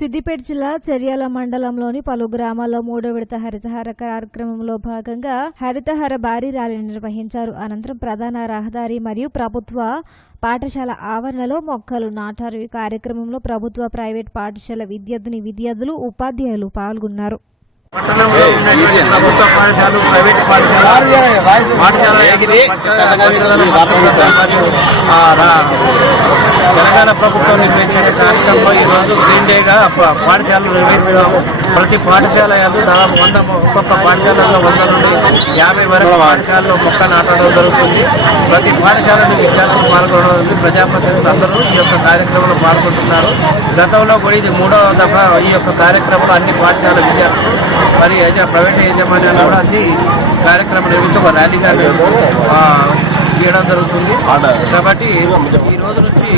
సిద్దిపేట జిల్లా చర్యాల మండలంలోని పలు గ్రామాల్లో 3వ విడత హరితహార కార్యక్రమంలో భాగంగా హరితహార భారీ ర్యాలీని నిర్వహించారు. అనంతరం ప్రధాన రహదారి మరియు ప్రభుత్వ పాఠశాల ఆవరణలో మొక్కలు నాటారు. ఈ కార్యక్రమంలో ప్రభుత్వ, ప్రైవేట్ పాఠశాల విద్యార్థులు, ఉపాధ్యాయులు పాల్గొన్నారు. పట్టణంలో ఉన్నటువంటి ప్రభుత్వ పాఠశాలలు, ప్రైవేట్ తెలంగాణ ప్రభుత్వం నిర్వహించిన కార్యక్రమంలో ఈరోజు గ్రీన్ డేగా పాఠశాలలు నిర్వహిస్తున్నాము. ప్రతి పాఠశాల దాదాపు 100, ఒక్కొక్క పాఠశాలలో 100 నుండి 50 వరకు పాఠశాలలో మొక్క నాటడం జరుగుతుంది. ప్రతి పాఠశాలలో విద్యార్థులు పాల్గొనడం, ప్రజాప్రతినిధులు అందరూ ఈ యొక్క కార్యక్రమంలో పాల్గొంటున్నారు. గతంలో కూడా ఇది 3వ దఫా ఈ యొక్క కార్యక్రమంలో అన్ని పాఠశాల విద్యార్థులు మరి ప్రైవేట్ యాజమాన్యాలు కూడా అన్ని కార్యక్రమం నిర్వహించి ఒక ర్యాలీగా చేయడం జరుగుతుంది. కాబట్టి ఈ రోజు నుంచి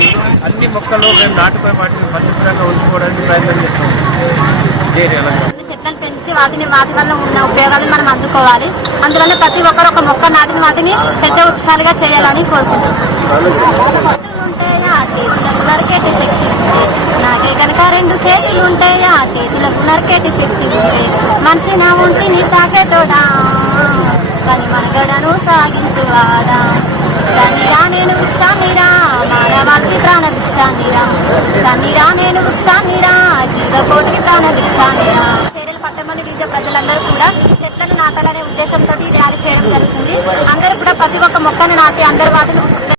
అన్ని మొక్కలు మేము నాటుకునే వాటిని పరిశుభ్రంగా ఉంచుకోవడానికి ప్రయత్నం చేస్తాం. చెట్లను పెంచి వాటి వల్ల ఉన్న ఉపయోగాలను మనం అందుకోవాలి. అందువల్ల ప్రతి ఒక్కరు ఒక మొక్క నాటిన వాటిని పెద్ద వృక్షాలుగా చేయాలని కోరుకుంటున్నాం. చేతులకు నరికేటి శక్తి ఉంటే, నాకే కనుక 2 చేతులు ఉంటాయా, చేతులకు నరికేటి శక్తి ఉంటే, మనిషి నా ఒంటిని తాకేటోడా, పని మనగడను సాగించువాడా, వృక్షాన్నిరా నేను వృక్షాన్నిరా, మానవాళి ప్రాణ వృక్షాన్నిరా, వృక్షాన్నిరా నేను వృక్షాన్నిరా, జీవకోటికి ప్రాణ వృక్షాన్నిరా. చర్యలు పట్టమని వివిధ ప్రజలందరూ కూడా చెట్లను నాటాలనే ఉద్దేశంతో ర్యాలీ చేయడం జరుగుతుంది. అందరూ కూడా ప్రతి ఒక్క మొక్కను నాటి అందరు వాటిని